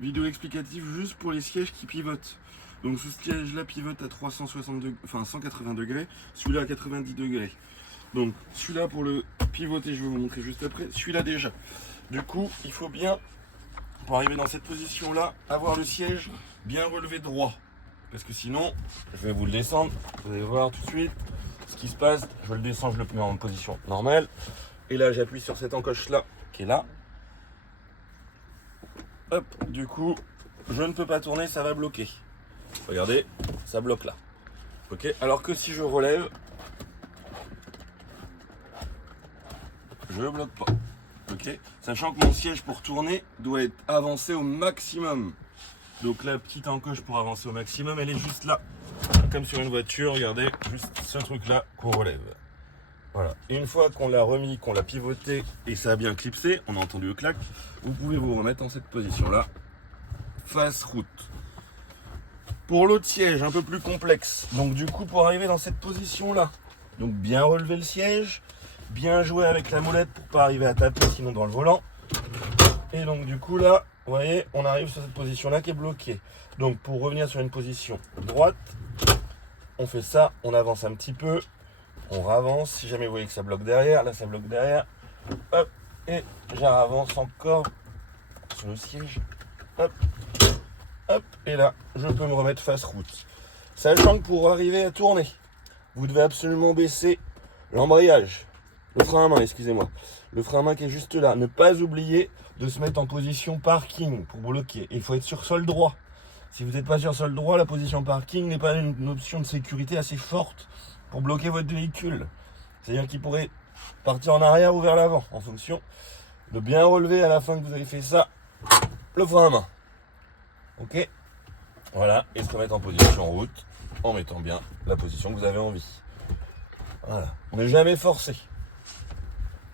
vidéo explicative juste pour les sièges qui pivotent. Donc ce siège-là pivote à 360 degrés, enfin 180 degrés, celui-là à 90 degrés. Donc celui-là pour le pivoter, je vais vous montrer juste après, celui-là déjà. Du coup, il faut bien, pour arriver dans cette position-là, avoir le siège bien relevé droit. Parce que sinon, je vais vous le descendre, vous allez voir tout de suite ce qui se passe. Je le descends, je le mets en position normale. Et là, j'appuie sur cette encoche-là, qui est là. Hop, du coup, je ne peux pas tourner, ça va bloquer. Regardez, ça bloque là. Ok, alors que si je relève, je ne bloque pas. Ok, sachant que mon siège pour tourner doit être avancé au maximum. Donc la petite encoche pour avancer au maximum, elle est juste là. Comme sur une voiture, regardez, juste ce truc là qu'on relève. Voilà. Et une fois qu'on l'a remis, qu'on l'a pivoté et ça a bien clipsé, on a entendu le clac, vous pouvez vous remettre dans cette position là, face route. Pour l'autre siège, un peu plus complexe. Donc du coup, pour arriver dans cette position là, donc bien relever le siège, bien jouer avec la molette pour pas arriver à taper sinon dans le volant. Et donc du coup là, vous voyez, on arrive sur cette position là qui est bloquée. Donc pour revenir sur une position droite, on fait ça, on avance un petit peu, on ravance. Si jamais vous voyez que ça bloque derrière, là ça bloque derrière, hop, et j'avance encore sur le siège, hop, hop, et là je peux me remettre face route. Sachant que pour arriver à tourner, vous devez absolument baisser l'embrayage, le frein à main, excusez-moi, le frein à main qui est juste là. Ne pas oublier de se mettre en position parking pour bloquer. Il faut être sur sol droit. Si vous n'êtes pas sur sol droit, la position parking n'est pas une option de sécurité assez forte pour bloquer votre véhicule. C'est-à-dire qu'il pourrait partir en arrière ou vers l'avant, en fonction de bien relever à la fin que vous avez fait ça, le frein à main. Ok, voilà, et se remettre en position route en mettant bien la position que vous avez envie. Voilà, on n'est jamais forcé.